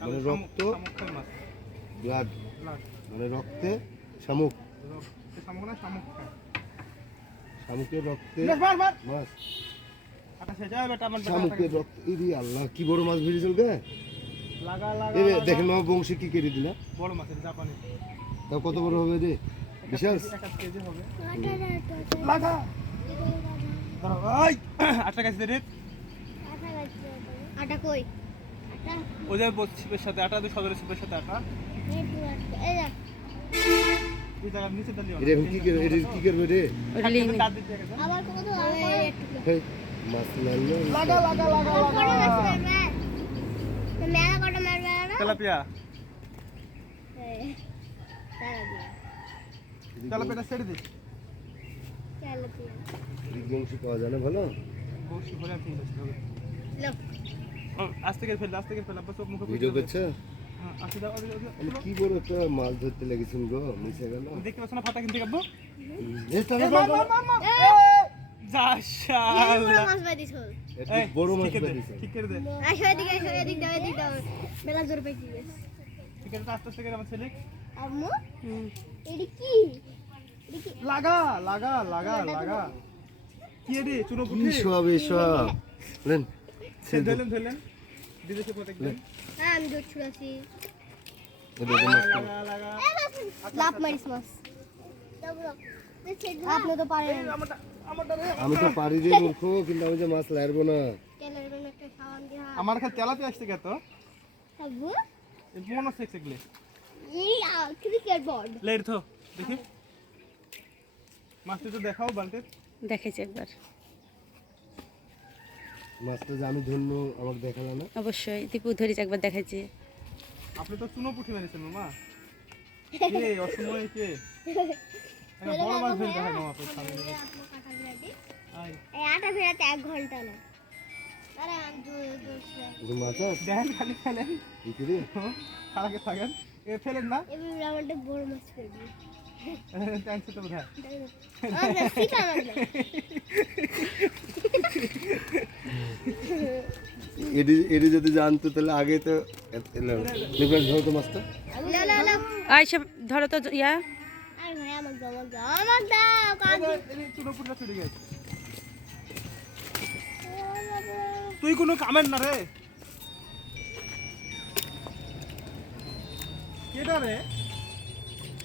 মানে রক্ত? ব্লাড। মানে রক্তে? শামুক? শামুকের রক্তে মাছ শামুকের কি বড় মাছ দেখেন বংশী কি কেটে দিলা? মাছের জাপানি। কত বড় হবে রে। আটা কই? ওই যে বসছিপের সাথে আটা দুই সদরের ছিপের সাথে আটা। রে? কি ছেড়ে দে। পাওয়া যায় না ভালো? বংশী ভরে আপনি হবে আস্তে করে ফেল আস্তে করে ফেল আব্বা মুখে ভিডিও করছে? হ্যাঁ, আচ্ছা, কি বলো মাছ ধরতে লেগেছেন গো মিশে গেল। না ফাটা কিনতে যাব ঠিক আছে আস্তে আস্তে আমার ছেলে। লাগা লাগা লাগা লাগা। কি রে চুনো পুটি সব এসব? বলেন ধরলেন ধরলেন। হ্যাঁ আমি আচ্ছা, আচ্ছা, আচ্ছা। কিন্তু মাছ না। আমার কাছে তেলাপি আসছে কে তো? মনে দেখি। মাছটি তো দেখাও বান্তে দেখেছি একবার। মাছটা যে আমি ধন্য আমাকে দেখাল না। অবশ্যই দীপু ধরিস একবার দেখাচ্ছি। আপনি তো চুনো পুঠি মেরেছেন মামা। কে অসময়ে কে? বড় মাছ ফেলতে হয় মামা আপনার সামনে। এই আটা ফেরাতে এক ঘণ্টা না আরে আমি দু- দু- মাছ আছে? ফেলেন। থাকেন। না। বড় মাছ করবি এটি এটি যদি জানতো তাহলে আগে তো নিউক্লিয়াস ধরো তো মাস্টার আইসা ধরো তো ইয়া। তুই কোনো কামের না রে। কেটা রে?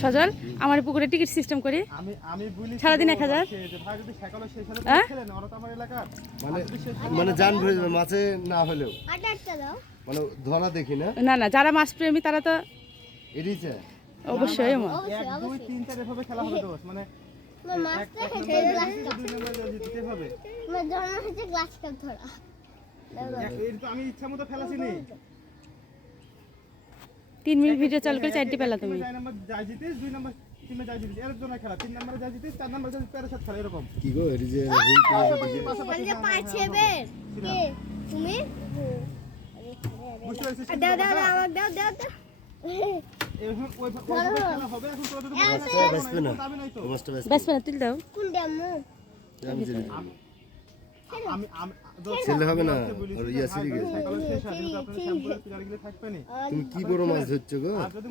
সজল আমার পুকুরে টিকিট সিস্টেম করি। সারাদিন এক হাজার। হ্যাঁ? মানে জান মানে মাছে না। হলেও। মানে ধরা দেখি না? না না যারা মাছ প্রেমী তারা তো অবশ্যই মানে আমি ইচ্ছা মতো ফেলাছি নেই তিন মিনিট ভিডিও চালু করে চারটি পেলা তুমি। দুই নাম্বার তিন নাম্বার যা জিতিস চার নাম্বার যা তেরো এরকম দাদা দাদা আমার দাও দাও। তুমি কি বড় মাছ ধরছো গো? আর যদি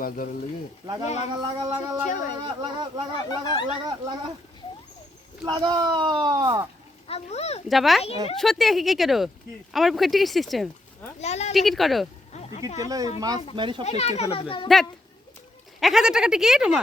মাছ ধরার লেগে, লাগা লাগা লাগা লাগা লাগা লাগা লাগা লাগা লাগা। যাবা? সত্যি কি কি করো? আমার বুকে টিকিট সিস্টেম টিকিট করো। টিকিট এক মাছ টাকা টিকিট ওমা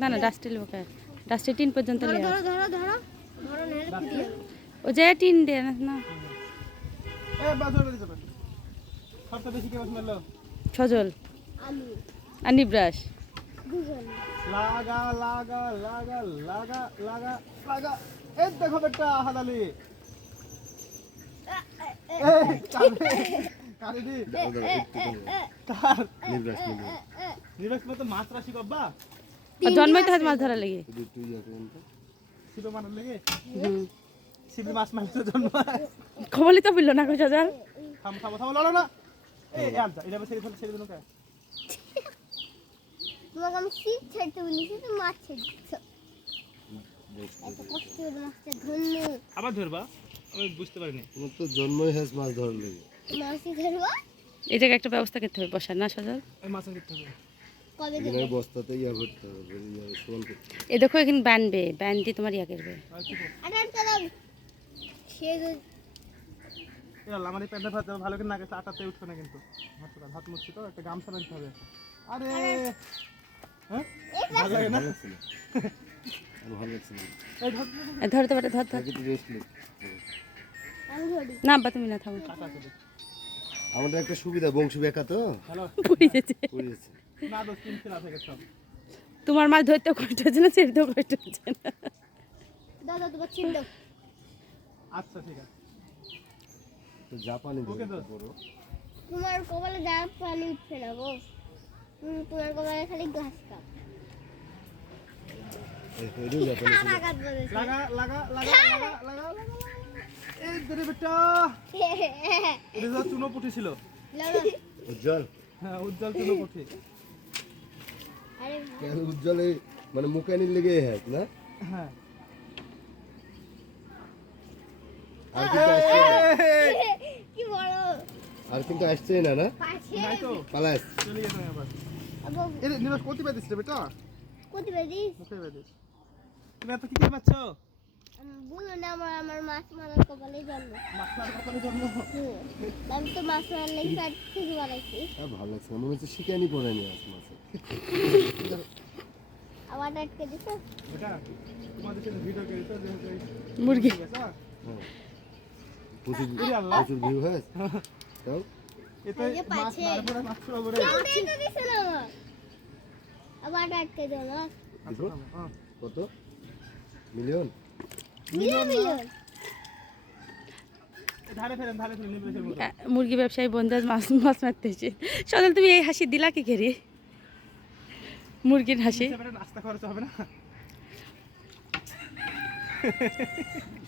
না না না ডাস্টি লিও তিন পর্যন্ত ধরো ধরো ধরো ধরো। ও যে টিন দে না সজল আমি। আর নিব্রাস? লাগা লাগা লাগা লাগা লাগা লাগা। এই দেখো বেটা নিব্রাস। নিবেশ মতো মাছ রাশি বাবা জন্মাইতে হাত মাছ ধরা লেগে। তো। মারার লেগে? শিবি মাছ জন্য খবরই তো বলল না থাম থাম থাম লড়ো না। এই এটা ছেড়ে ফেলে ছেড়ে দিন তোমাকে আমি শীত ছাড়তে বলেছি তুমি মাছ ছেড়ে দিচ্ছ। এত কষ্ট করে মাছটা ধরলো। আবার ধরবা? আমি বুঝতে পারিনি। তোমার তো জন্মই মাছ ধরার লেগে। মাছই ধরবো? এই জায়গায় একটা ব্যবস্থা করতে হবে বসার না সজল এই মাছ আনতে হবে। এখানে বস্তাতে ইয়া ভরতে হবে করতে হবে। এ দেখো এখানে বানবে বান দিয়ে তোমার ইয়া করবে। আর কি করব? আটা আটটা দাও সে যদি- এই আল্লাহ, আমার এই প্যান্টের ভাত ভালো করে না গেছে আটাতে উঠবে না কিন্তু। হাতটা ভাত মুছছি তো একটা গামছা বাঁধতে হবে। আরে! হ্যাঁ? ভালো লাগে না? ধর ধর, না বা তুমি না থামো। কাটা আছে দেখ। আমাদের একটা সুবিধা বংশী বেকা তো। পড়ে যাচ্ছে তোমার মাছ ধরতে কষ্ট হচ্ছে না ছেড়তেও কষ্ট হচ্ছে না। দাদা তোমার চিন দাও আচ্ছা ঠিক আছে। তো জাপানি ওকে তো। তোমার কপালে যা পানি উঠছে না গো। তোমার কপালে খালি ঘাস কাপ এটাও জাপানি ছিল। আঘাত করেছে? লাগা লাগা লাগা লাগা লাগা লাগা, লাগা। এই ধরে বেটা। এটা চুনো ছিল। উজ্জ্বল। হ্যাঁ উজ্জ্বল চুনো পুঁটি আরে উজ্জ্বল মানে মুখানির লেগে হ্যাঁ না? হ্যাঁ। আর কিন্তু আসছে না। কি বড় আর কিন্তু আসছেই না না? পালাস। চলে গেছে আবার আবু। এই নিবাস কতি পাইছিস রে বেটা? কোথায় পেয়েছিস মুখে পাইছিস তুমি এত কি করে পাচ্ছ বলো না আমার আমার মাছ মারার কপালে জন্ম। মাছ মারার কপালে জন্ম। আমি তো মাছ মারার লেগে চার থেকে বানাইছি আর ভালো লাগছে। মনে হচ্ছে শিকানি পড়ে নিয়ে আস মাছে আবার আটকে দিছ? বেটা তোমাদের সাথে ভিডিও করেছ মুরগি। হ্যাঁ? প্রচুর প্রচুর ভিউ হয়েছে। তাও। কত? মিলিয়ন? মুরগি ব্যবসায়ী বন্দাজ মাছ মাছ মারতে এসে সজল তুমি এই হাসি দিলা কি ঘেরে মুরগির হাসি। সেবারে নাস্তা খরচ হবে না।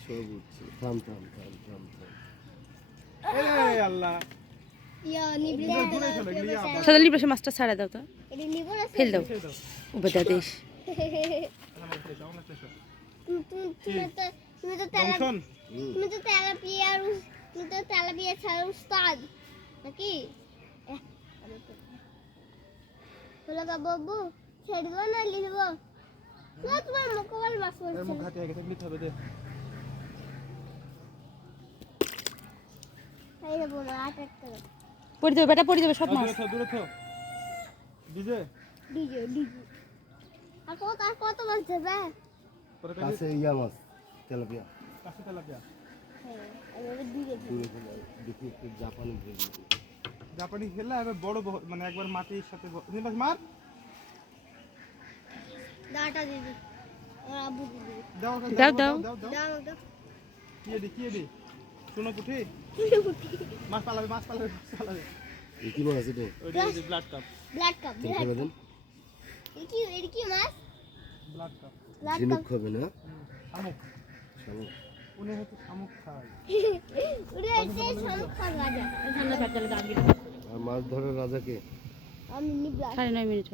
সব উঠছে। থাম থাম থাম থাম থাম। এই আল্লাহ। ইয়া মাছটা ছাড়া দাও তো। ফেল দাও। উপদা দেশ। তুমি তো তেলাপিয়ার তুমি তেলাপিয়া ছাড়ার উস্তাদ নাকি? বলো বাবু ছেড়ে না লিখব? না তোমার মোকাবেল মাছ পড়ছে। মুখ হাতে গেছে নিতে হবে দে তাই দেবো না আট আটটা পড়ে যাবে বেটা পড়ে যাবে সব মাছ দূরে থো ডিজে? ডিজে ডিজে। আর কত আর কত মাছ পরে কাছে ইয়া মাছ তেলাপিয়া। কাছে তেলাপিয়া। হ্যাঁ এবার দেখি জাপানি জাপানি খেললে এবার বড় বহ- মানে একবার মাটির সাথে নিবাস মার। দাটা দিদি দাও দাও দাও, দাও। দাও। দাও দাও। দাও দাও কি এডি? শুনো পুঠি। মাছ পালাবে মাছ পালাবে মাছ পালাবে। কি মাছ এটা ওইটা ব্লাড কাপ। ব্লাড কাপ খেলে দেন কি এটা কি মাছ? Blood carp. ঝিনুক খাবে না? শামুক। শামুক। উনি হচ্ছে শামুক খায়। ওরে হচ্ছে শামুক খাওয়ার রাজা। আর মাছ ধরার রাজাকে আমি নিবলা সাড়ে নয় মিনিট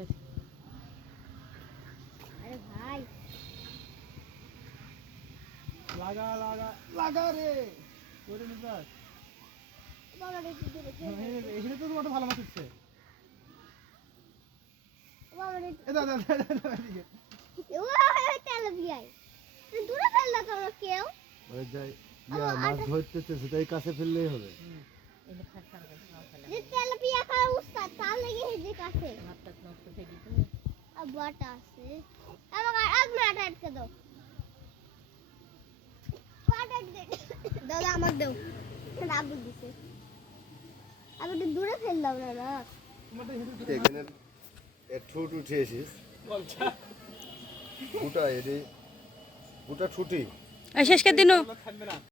আরে ভাই। লাগা লাগা লাগা রে। ওরে নিবাস এখানে তো তোমার ভালো মাছ তাই কাছে ফেললেই হবে। বাটা আছে। আটকে দাও। দাদা আমাকে দাও। আবু দিছে। আমি একটু দূরে ফেললাম না না? এখানে এর ঠুট উঠিয়েছিস বলছা। ফুটা এটি ফুটা ছুটি শেষকে দিনও